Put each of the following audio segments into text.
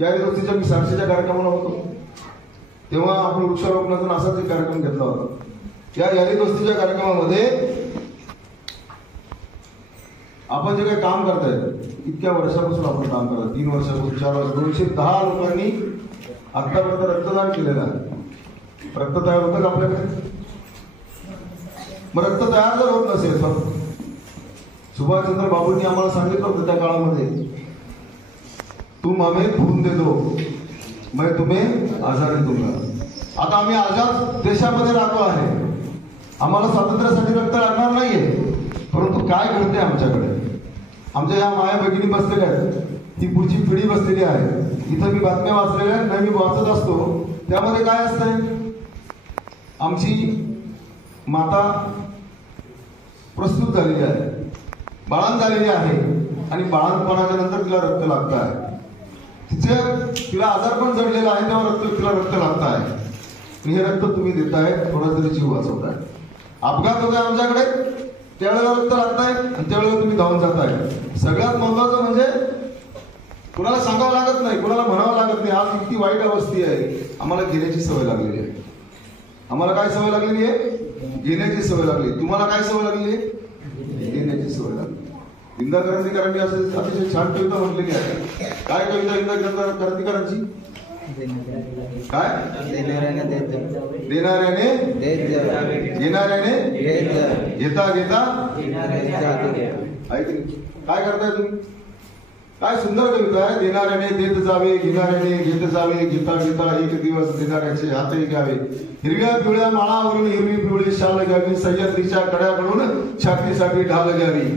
यारी दोस्तीच्या मी 700च्या कार्यक्रमाला होतो, तेव्हा आपण वृक्षारोपणाचा असाच एक कार्यक्रम घेतला होता. या यारी दोस्तीच्या कार्यक्रमामध्ये आपण जे काही काम करताय, इतक्या वर्षापासून आपण काम करत, 3 वर्षापासून 4 वर्ष, 210 लोकांनी आतापर्यंत रक्तदान केलेलं आहे. रक्त तयार होतं का आपल्याकडे? मग रक्त तयार जर होत नसेल तर सुभाषचंद्र बाबूंनी आम्हाला सांगितलं होतं त्या काळामध्ये, तुम हमें खून दे दो मैं तुम्हें आजादी दूंगा. आता आम्ही आझाद देशामध्ये राहतो आहे, आम्हाला स्वातंत्र्यासाठी रक्त लागणार नाहीये, परंतु काय घडते आमच्याकडे? आमच्या या माया भगिनी बसलेल्या आहेत, ती पुढची पिढी बसलेली आहे. इथं मी बातम्या वाचलेल्या आहेत, नाही मी वाचत असतो, त्यामध्ये काय असतंय, आमची माता प्रस्तुत झालेली आहे, बाळंत झालेली आहे आणि बाळंतपणाच्या नंतर तिला रक्त लागत आहे. तिला आजार पण जडलेला आहे, तेव्हा तिला रक्त लागत आहे. हे रक्त तुम्ही देताय, थोडा तरी जीव वाचवताय. अपघात होत आहे आमच्याकडे, त्यावेळेला रक्त लागताय आणि त्यावेळेला तुम्ही धावून जाताय. सगळ्यात महत्वाचं म्हणजे कुणाला सांगावं लागत नाही, कुणाला म्हणावं लागत नाही. आज इतकी वाईट अवस्था आहे, आम्हाला घेण्याची सवय लागलेली आहे. आम्हाला काय सवय लागलेली आहे? घेण्याची सवय लागली. तुम्हाला काय सवय लागली आहे? घेण्याची सवय लागली. इंदा क्रांतिकारांनी असं अतिशय छान कविता म्हटलेली आहे. काय कविता इंदा क्रांतिकारांची? काय? देणाऱ्याने घेणाऱ्याने घेता घेता काय करताय तुम्ही? काय सुंदर कविता आहे. देणाऱ्याने देत जावे, घेणाऱ्याने घेत जावे, घेता घेता एक दिवस देणाऱ्याचे हातही घ्यावे. हिरव्या पिवळ्या माळावरून हिरवी पिवळी शाल घ्यावी, सह्याद्रीच्या कड्याकडून छातीसाठी ढाल घ्यावी.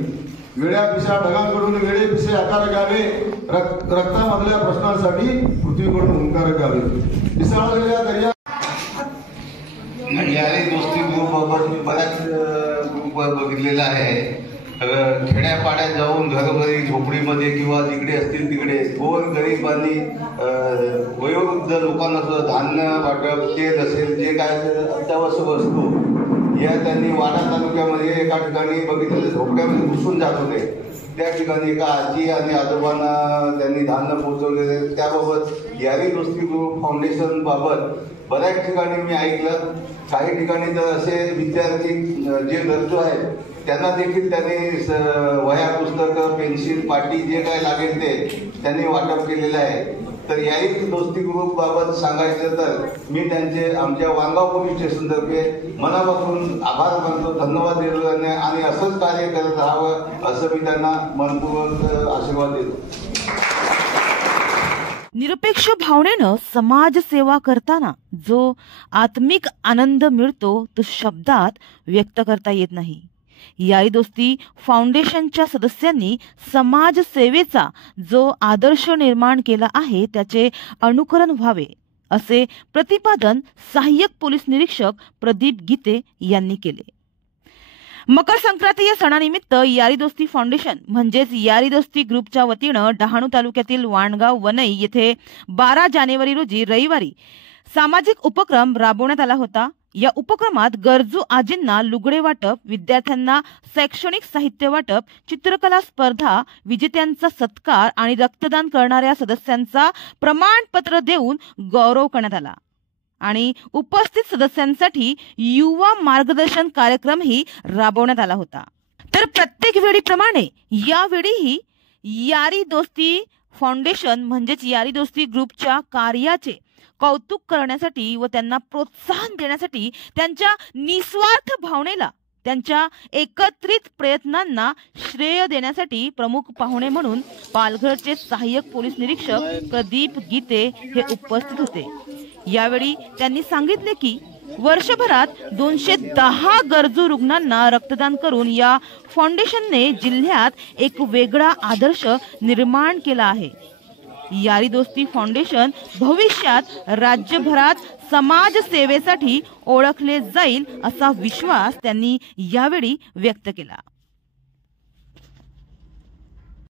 वेड्या पिशा ढगांकडून वेळे पिसे आकार घ्यावे, रक्तामधल्या प्रश्नांसाठी पृथ्वीकडून हुंकार घ्यावे. विसाळलेल्या दर्या यारी दोस्ती ग्रुपबाबत मी बऱ्याच ग्रुप बघितलेला आहे. खेड्यापाड्यात जाऊन घरोघरी झोपडीमध्ये किंवा जिकडे असतील तिकडे गोर गरिबांनी वयोवृद्ध लोकांना सुद्धा धान्य वाटप, तेल असेल जे काय अत्यावश्यक वस्तू या त्यांनी वाडा तालुक्यामध्ये एका ठिकाणी बघितलेले झोपड्यामध्ये घुसून जात होते. त्या ठिकाणी एका आजी आणि आजोबांना त्यांनी धान्य पोहोचवलेले. त्याबाबत यारी दोस्ती ग्रुप फाउंडेशन बाबत बऱ्याच ठिकाणी मी ऐकलं. काही ठिकाणी तर असे विद्यार्थी जे गरजू आहेत त्यांना देखील त्यांनी वह्या, पुस्तकं, पेन्सिल, पाटी जे काय लागेल ते त्यांनी वाटप केलेलं आहे. तर याही दोस्ती ग्रुप बाबत सांगायचं तर मी त्यांचे आमच्या वांगाव पोलीस स्टेशनतर्फे मनापासून आभार मानतो, धन्यवाद देतो आणि असंच कार्य करत राहावं असं मी त्यांना मनपूर्वक आशीर्वाद देतो. निरपेक्ष भावनेनं समाजसेवा करताना जो आत्मिक आनंद मिळतो तो शब्दात व्यक्त करता येत नाही. यारी दोस्ती फाउंडेशनच्या सदस्यांनी समाजसेवेचा जो आदर्श निर्माण केला आहे त्याचे अनुकरण व्हावे असे प्रतिपादन सहाय्यक पोलीस निरीक्षक प्रदीप गीते यांनी केले. मकर संक्रांती या सणानिमित्त यारी दोस्ती फाउंडेशन म्हणजेच यारी दोस्ती ग्रुपच्या वतीनं डहाणू तालुक्यातील वाणगाव वनई येथे 12 जानेवारी रोजी रविवारी सामाजिक उपक्रम राबवण्यात आला होता. या उपक्रमात गरजू आजींना लुगडे वाटप, विद्यार्थ्यांना शैक्षणिक साहित्य वाटप, चित्रकला स्पर्धा, विजेत्यांचा सत्कार आणि रक्तदान करणाऱ्या सदस्यांचा प्रमाणपत्र देऊन गौरव करण्यात आला. आणि उपस्थित सदस्यांसाठी युवा मार्गदर्शन कार्यक्रमही राबवण्यात आला होता. तर प्रत्येक वेळीप्रमाणे यावेळीही यारी दोस्ती फाउंडेशन म्हणजेच यारी दोस्ती ग्रुपच्या कार्याचे कौतुक करण्यासाठी व त्यांना प्रोत्साहन देण्यासाठी, त्यांच्या निस्वार्थ भावनेला, त्यांच्या एकत्रित प्रयत्नांना श्रेय देण्यासाठी प्रमुख पाहुणे म्हणून पालघरचे सहाय्यक पोलीस निरीक्षक प्रदीप गीते हे उपस्थित होते. यावेळी त्यांनी सांगितले की वर्षभरात 210 गरजू रुग्णांना रक्तदान करून या फाउंडेशनने जिल्ह्यात एक वेगळा आदर्श निर्माण केला आहे. यारी दोस्ती फाउंडेशन भविष्यात राज्यभरात समाजसेवेसाठी ओळखले जाईल असा विश्वास त्यांनी यावेळी व्यक्त केला.